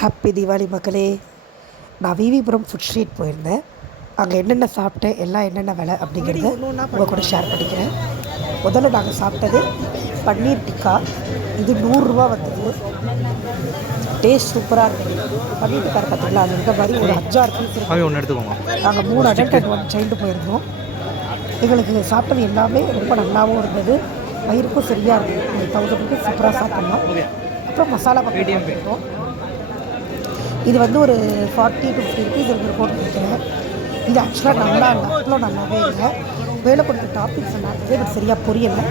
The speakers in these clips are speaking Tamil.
ஹாப்பி தீபாவளி மக்களே. நான் விவிபுரம் ஃபுட் ஸ்ட்ரீட் போயிருந்தேன். அங்கே என்னென்ன சாப்பிட்டேன், எல்லாம் என்னென்ன விலை அப்படிங்கிறத உங்கள் கூட ஷேர் பண்ணிக்கிறேன். முதல்ல நாங்கள் சாப்பிட்டது பன்னீர் டிக்கா. இது 100 ரூபா வந்தது. டேஸ்ட் சூப்பராக இருந்தது. பன்னீர் டிக்கா பார்த்தீங்களா, அது இருக்க மாதிரி ஒரு 5-6 பீஸ் எடுத்துக்கோங்க. நாங்கள் 3 அடல்ட் அண்ட் 1 சைல்டு போயிருந்தோம். எங்களுக்கு சாப்பிட்டது எல்லாமே ரொம்ப நல்லாவும் இருந்தது, வயிறுக்கும் சரியாக இருந்தது. 1000 ருபீஸ் சூப்பராக சாப்பிட்லாம். அப்புறம் மசாலா பக்கெட் போயிருந்தோம். இது வந்து ஒரு 40 to 50 ருபீஸ் இருந்திருக்கும்னு நினைக்கிறேன். இது ஆக்சுவலாக நல்லா இல்லை, அவ்வளோ நல்லாவே இல்லை. வேலை கொடுத்த டாப்பிங்ஸ் நல்லா இருந்தது, பட் சரியாக புரியலை.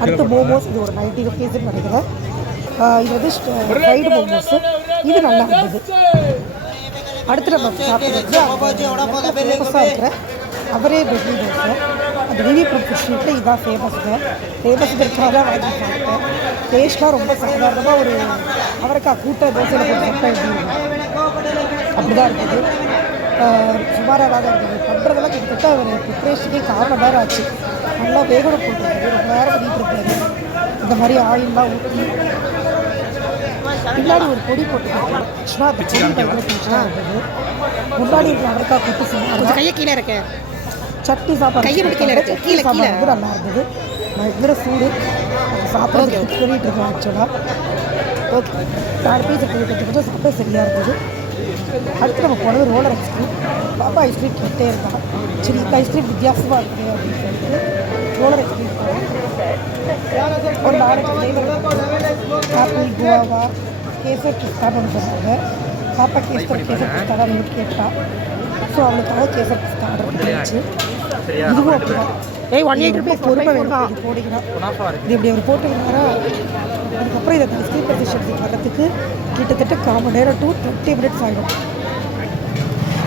அடுத்து மோமோஸ், இது ஒரு 90 ருபீஸ்ன்னு நினைக்கிறேன். இது வந்து ஃப்ரைடு மோமோஸு, இது நல்லா இருந்தது. அடுத்து நம்ம சாப்பிட்றது ஃபேமஸாக இருக்கிற அவரே பெட்லி தோசை. அந்த விவிபுரம் ஃபுட் ஸ்ட்ரீட்டில் இதுதான் ஃபேமஸுங்க. ஃபேமஸுங்கிறதுக்காக தான் வாங்கி சாப்பிட்டேன். டேஸ்ட்லாம் ரொம்ப சாதாரணமாக ஒரு அவரைக்காய் கூட்ட தோசையில் போட்டு சாப்பிட்டா எப்படி இருக்கும், அப்படி தான் இருக்குது. சுமாராக தான் இருந்தது. பண்ணுறதெல்லாம் கிட்டத்தட்ட ஒரு ப்ரிப்ரேஷனுக்கு 1/4 மணி நேரம் ஆச்சு. நல்லா வேகணும் போட்டுருக்குது, ரொம்ப நேரம் பண்ணிகிட்டு இருக்காது. இந்த மாதிரி ஆயிலெலாம் ஊற்றி பின்னாடி ஒரு பொடி போட்டுருக்காங்க. ஆக்சுவலாக அந்த பொடி பயங்கர டேஸ்ட்டாக இருந்தது. முன்னாடி இருக்கிற அவரைக்காய் கூட்டு சொன்னாங்க. கையை கீழே இருக்க சட்னி சாப்பாடு கையை கீழே இருக்கு. கீழே சாப்பாடு வந்து நல்லா இருந்தது. பயங்கர சூடு. சாப்பிட்றது சொல்லிட்டு இருக்கேன். ஆக்சுவலாக ஓகே, 4 பீஸ் கொஞ்சம் சாப்பிட சரியாக இருந்தது. அடுத்து நம்ம போனது ரோலர் ஐஸ்கிரீம். பாப்பா ஐஸ்கிரீம் கேட்டே இருந்தான். சரி, இந்த ஐஸ்கிரீம் வித்தியாசமாக இருக்குது அப்படின்னு சொல்லிட்டு ரோலர் ஐஸ்கிரீம் போனோம். ஒரு 4 ஃப்ளேவர், ஆப்பிள், குவாவா, கேசர் பிஸ்தான்னு ஒன்று சொன்னாங்க. பாப்பா கேசர் பிஸ்தா தான் நோட் கேட்டா. ஸோ அவளுக்காக கேசர் பிஸ்தா ஆர்டர் பண்ணிடுச்சு. இதுவும் அப்படிதான். 180 ருபீஸ் பொறுமை வேணும். இது போடுகிறான், இது இப்படி அவர் போட்டுக்கிறாரா. அதுக்கப்புறம் இதை ஐஸ்கிரீம் கன்சிஸ்டன்சி வர்றதுக்கு கிட்டத்தட்ட 1/4 மணி நேரம் to 20 minutes ஆகிடும்.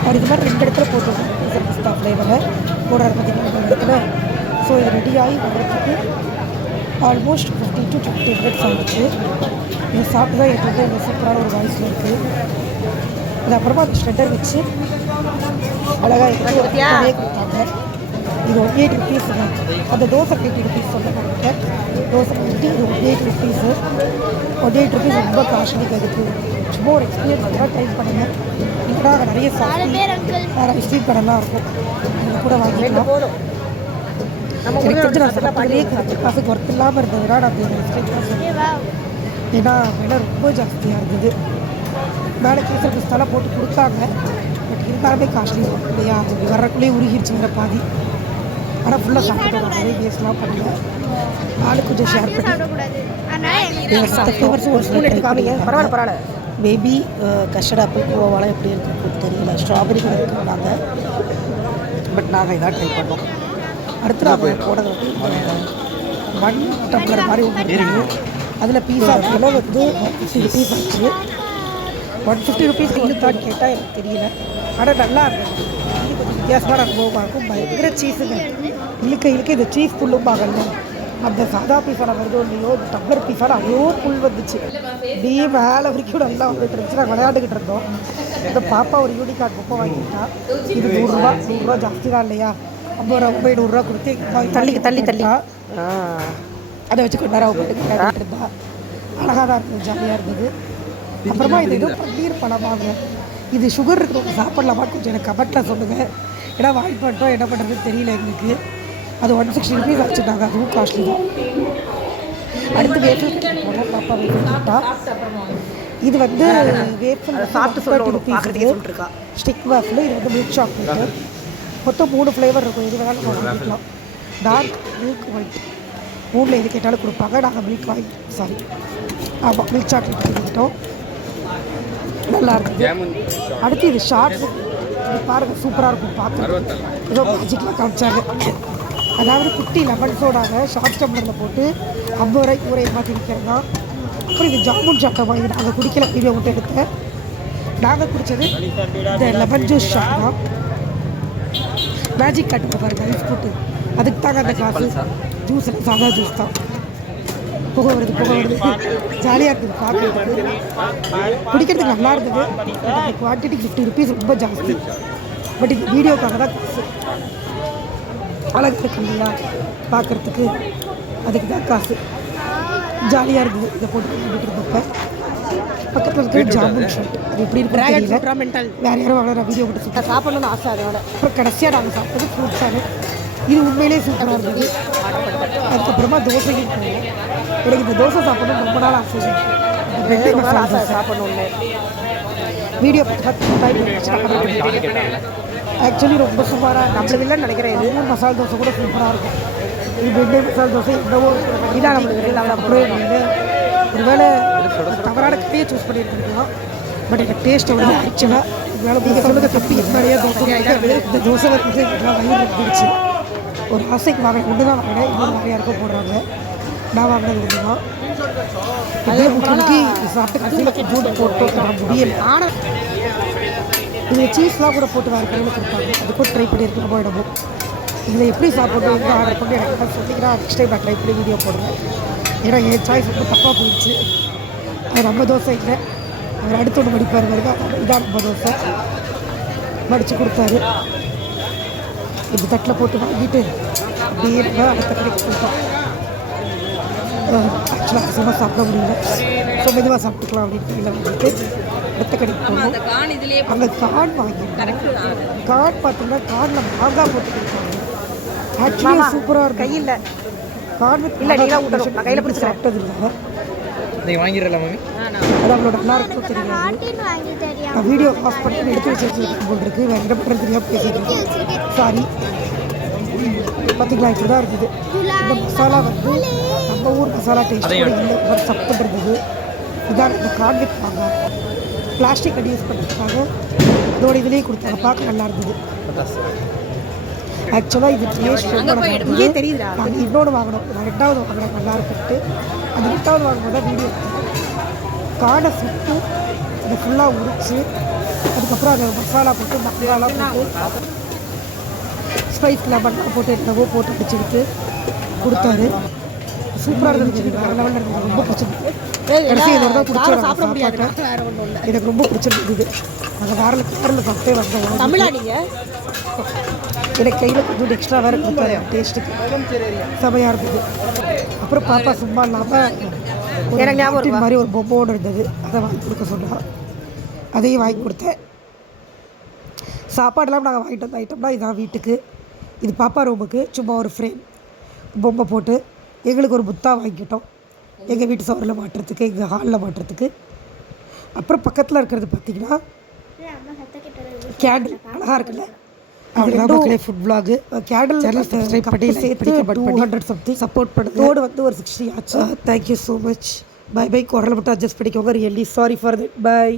அவர் இது மாதிரி 2 இடத்துல போட்டுருக்கோம் கேசர் பிஸ்தா ஃப்ளேவரை போடுறாரு பார்த்தீங்கன்னா ஒரு இடத்துல. ஸோ இது ரெடியாகி வர்றதுக்கு ஆல்மோஸ்ட் 50 to 20 minutes ஆகிடுச்சு. இது சாப்பிட்டு தான் என் இந்த சூப்பரான ஒரு வாய்ஸில் இருக்குது. இது அப்புறமா அந்த ஸ்ட்ரெட்டர் வச்சு அழகாக கொடுத்தாங்க. இது 180 ருபீஸுங்க. அந்த தோசை 80 ருபீஸ் சொன்னாங்க. தோசை 80, இது 180 ருபீஸு. 180 ருபீஸ் ரொம்ப காஸ்ட்லிக்கு. அதுக்கு சும்மா ஒரு எக்ஸ்பீரியன்ஸ் கூட ட்ரை பண்ணுங்கள். இங்கே அங்கே நிறைய சாப்பிட்டு வேறு ஐஸ்கிரீம் கடைலாம் இருக்கும், நீங்கள் கூட வாங்கிக்கலாம். எனக்கு தெரிஞ்சு நான் சாப்பிட்றதுலேயே காசுக்கு ஒர்த் இல்லாமல் இருந்ததுன்னா நான் அந்த ஐஸ்கிரீம் தான் சொல்லுவேன். ஏன்னா விலை ரொம்ப ஜாஸ்தியாக இருந்தது. மேலே கேசர் பிஸ்தாலாம் போட்டு கொடுத்தாங்க, பட் இருந்தாலுமே காஸ்ட்லி இல்லையா. அது வர்றக்குள்ளேயே உருகிடுச்சுங்கிற பாதி. ஆனால் ஃபுல்லாக சாப்பிட்டு நிறைய வேஸ்ட்லாம் பண்ணல. ஆளுக்கு கொஞ்சம் ஷேர் பண்ணி ஒரு ஸ்பூன் எடுத்துக்காமீங்க. பரவாயில்ல. மேபி கஸ்டர்ட் ஆப்பிள் கோவாலாம் எப்படி இருக்குன்னு தெரியல. ஸ்ட்ராபெரி கூட இருக்குன்னாங்க, பட் நாங்கள் இதான் ட்ரை பண்ணோம். அடுத்து நாங்கள் போனது வந்து 1 டம்ளர் மாதிரி ஒன்று இருக்குது. அதில் பீஸா கிலோ வந்து 150 ருபீஸ் ஆச்சு. 150 ருபீஸ்க்கு இழுத்தான்னு கேட்டால் எனக்கு தெரியல. ஆனால் நல்லா இருந்தது. இது கொஞ்சம் வித்தியாசமான அனுபவமாக இருக்கும். பயங்கர சீஸுங்க. இழுக்க இந்த சீஸ் புல்லும்பாங்கல்ல, அந்த சாதா பீஸான வருதோ இல்லையோ, டம்ளர் பீஸான அவ்வளோ புல் வந்துச்சு. அப்படியே மேலே வரைக்கும் நல்லா வந்துட்டு இருந்துச்சு. நாங்கள் விளையாண்டுக்கிட்டு இருந்தோம். இந்த பாப்பா ஒரு யூனிகார்ட் புக்கை வாங்கிட்டா. இது 100 ரூபா ஜாஸ்தி தான் இல்லையா. 50 ரூபா 100 ரூபா கொடுத்து தள்ளி அதை வச்சு கொஞ்ச நேரம் விளையாடிட்டு இருந்தா. அழகாக தான் இருந்தது, ஜாலியாக இருந்தது. அப்புறமா இது எதுவும் பன்னீர் பழமாங்க. இது சுகர் இருக்கிறவங்க சாப்பிட்லாமான்னு கொஞ்சம் எனக்கு கமெண்ட்டில் சொல்லுங்கள். ஏன்னா வாங்கி பண்ணிட்டோம், என்ன பண்ணுறதுன்னு தெரியல எங்களுக்கு. அது 160 ருபீஸ் வச்சுட்டாங்க, அதுவும் காஸ்ட்லி தான். அடுத்து வேஃபில் போனோம். பாப்பா வேஃபில் கேட்டா. இது வந்து வேஃபில் சாப்பிட்டு 30 ருபீஸ் ஸ்டிக் வேஃபில். இது வந்து மில்க் சாக்லேட்டு. மொத்தம் 3 ஃப்ளேவர் இருக்கும். எது வேணாலும் நம்ம வாங்கிக்கலாம். டார்க், மில்க், ஒயிட் 3ல் எது கேட்டாலும் கொடுப்பாங்க. நாங்கள் மில்க் ஆமாம் மில்க் சாக்லேட் வாங்கிக்கிட்டோம். நல்லா இருக்குது. அடுத்து இது ஷார்ட்ஸ். இது பாருங்கள், சூப்பராக இருக்கும் பார்க்க. ஏதோ மேஜிக்கில் காமிச்சாங்க. அதாவது குட்டி லெமன் சோடாங்க ஷார்ட் டம்ளரில் போட்டு 50 ரூபாய்க்கு ஊரை மாற்றி விற்கிறது தான். அப்புறம் இது ஜாமுன் சாட்டமா. இது நாங்கள் குடிக்கல, வீடியோ மட்டும் எடுத்தேன். நாங்கள் குடித்தது இந்த லெமன் ஜூஸ் ஷாட் தான். மேஜிக் காட்டுங்க பாருங்கள், ஐஸ் போட்டு. அதுக்கு தாங்க அந்த காசு. ஜூஸ் எல்லாம் சாதா ஜூஸ் தான். புகை வருது. ஜாலியாக இருக்குது பார்க்குறதுக்கு. குடிக்கிறதுக்கு நல்லா இருந்தது. அந்த குவான்டிட்டி 50 ருபீஸ் ரொம்ப ஜாஸ்தி. பட் இந்த வீடியோக்காக தான் காசு. அழகாக இருக்கு இல்லையா பார்க்குறதுக்கு, அதுக்கு தான் காசு. ஜாலியாக இருக்குது இதை போட்டு பண்ணிட்டு இருந்தப்ப. பக்கத்தில் இருக்கிற ஜாமுன் ஷர்ட் அது எப்படி இருக்கு தெரியல. வேறு யாரும் வாங்க நான் வீடியோ போட்டு சுத்தம் சாப்பிடணும்னு ஆசை அதோட. அப்புறம் கடைசியாக நாங்கள் சாப்பிட்டது ஃப்ரூட் சாலட். இது உண்மையிலே சூப்பராக இருந்தது. அதுக்கப்புறமா தோசையும் போனோம். எனக்கு இந்த தோசை சாப்பிடணும் ரொம்ப நாள் ஆசை. ஆசை சாப்பிடணும்னு வீடியோ ஆக்சுவலி ரொம்ப சூப்பராக நம்மளுக்கு இல்லைன்னு நினைக்கிறேன். இது மசாலா தோசை கூட சூப்பராக இருக்கும். இது பெண்டே மசாலா தோசை என்னவோ இதான் நம்மளுக்கு இல்லை. அப்படியே ஒரு வேளை தவறான கடையை சூஸ் பண்ணியிருக்கலாம். பட் எனக்கு டேஸ்ட் அவ்வளோ ஆக்சுவலாக வேலை நீங்கள் சொல்லுங்க தப்பி நிறைய தோசை இந்த தோசை வந்து வயிறு இருந்துச்சு. ஒரு ஆசைக்கு வாங்கினேன் ஒன்று தான் வாங்கினேன். இன்னும் நிறையா இருக்கும் போடுறாங்க. நான் வாங்கினது ஒன்று தான். அதே முக்கியக்கு சாப்பிட்டு கடைசியில் ஜூட் போட்டு முடியல. ஆனால் இதில் சீஸ்லாம் கூட போட்டு வேறு கையில் கொடுத்தாங்க. அது கூட ட்ரை பண்ணியிருக்கேன் போயிடமும். இதில் எப்படி சாப்பிட்ணும் ஆர்டர் பண்ணி எனக்கு சொன்னீங்கன்னா நெக்ஸ்ட் டைம் நான் ட்ரை பண்ணி வீடியோ போடுவேன். ஏன்னா என் சாய்ஸ் வந்து தப்பாக போயிடுச்சு. அது நம்ம தோசை இல்லை. அவர் அடுத்து ஒன்று மடிப்பார் பாருங்க. இதான் நம்ம தோசை மடித்து கொடுத்தாரு. இந்த தட்டில் போட்டு வாங்கிட்டு அப்படியே அடுத்த கடைக்கு கொடுத்தோம். ஆக்சுவலாக சும்மா சாப்பிட முடியல. ஸோ மெதுவாக சாப்பிட்டுக்கலாம் அப்படின்னு கையில் வாங்கிட்டு அடுத்த கடைக்கு போகணும். அங்கே கார்டு வாங்கியிருக்காங்க. கார்டு பார்த்தீங்கன்னா கார்டில் மாங்காய் போட்டு கொடுத்தாங்க. ஆக்சுவலாக சூப்பராக இருக்கும். கையில் கார்டு இல்லை நீங்களாம் ஊட்டணும். நான் கையில் பிடிச்சி சாப்பிட்டது இல்லை. நீங்கள் வாங்கிடலாம் மாமி. அது அவங்களோட நல்லா இருக்கும் தெரியும். நான் வீடியோ ஆஃப் பண்ணி எடுத்து வச்சு போல் இருக்கு. வேறு என்ன பண்ணுறது தெரியாமல் பேசிட்டு இருக்கேன். சாரி. பார்த்தீங்களா இப்படி தான் இருக்குது. இந்த மசாலா வந்து நம்ம ஊர் மசாலா டேஸ்ட் இல்லை. சப்பு இருந்தது. இதான் இந்த கார்டு விற்பாங்க. பிளாஸ்டிக் கட்டி யூஸ் பண்ணியிருக்காங்க. அதோட இதுலேயே கொடுத்தாங்க. பார்க்க நல்லா இருந்தது. ஆக்சுவலாக இது டேஸ்ட் ரொம்ப தெரியுது. நாங்கள் இன்னொன்று வாங்கினோம். நான் ரெண்டாவது வாங்கினேன் நல்லா இருக்குன்ட்டு. அந்த ரெண்டாவது வாங்கும்போது தான் வீடியோ காடை சுட்டு அதை ஃபுல்லாக உரித்து அதுக்கப்புறம் அதை மசாலா போட்டு மசாலா போட்டு ஸ்பைஸ் லெமன்லாம் போட்டு என்னவோ போட்டு பிடிச்சிருக்கு கொடுத்தாரு. சூப்பராக இருந்துச்சு. வேறு லெவலில் இருந்தது. ரொம்ப பிடிச்சிருக்கு. கடைசி இதை தான் பிடிச்சா சாப்பிட முடியாது. எனக்கு ரொம்ப பிடிச்சிருந்தது. அந்த காரில் சாப்பிட்டே வந்தோம். தமிழா நீங்கள் எனக்கு கையில் கொஞ்சம் எக்ஸ்ட்ரா வேறு கொடுத்தாரு டேஸ்ட்டுக்கு. செமையாக இருந்தது. அப்புறம் பாப்பா சும்மா இல்லாமல் எனக்கு ஞாபகம் மாதிரி ஒரு பொம்மையோடு இருந்தது. அதை வாங்கி கொடுக்க சொன்னால் அதையும் வாங்கி கொடுத்தேன். சாப்பாடெல்லாம் நாங்கள் வாங்கிட்டு வந்த ஐட்டம்னா இதுதான் வீட்டுக்கு. இது பாப்பா ரூமுக்கு சும்மா ஒரு ஃப்ரேம் பொம்மை போட்டு எங்களுக்கு ஒரு புத்தா வாங்கிக்கிட்டோம். எங்கள் வீட்டு சவரில் மாட்டுறதுக்கு எங்கள் ஹாலில் மாட்டுறதுக்கு. அப்புறம் பக்கத்தில் இருக்கிறது பார்த்திங்கன்னா கேண்டில் அழகாக இருக்குல்ல. அவ்வளோதான் food vlog. Candle channel subscribe பண்ணி சேர்த்து 200 சம்திங் சப்போர்ட் பண்ணுது. ரோடு வந்து ஒரு 60 ஆச்சு. Thank you so much. Bye bye. குரலை மட்டும் அட்ஜஸ்ட் பண்ணிக்கோங்க. Really sorry for that. By.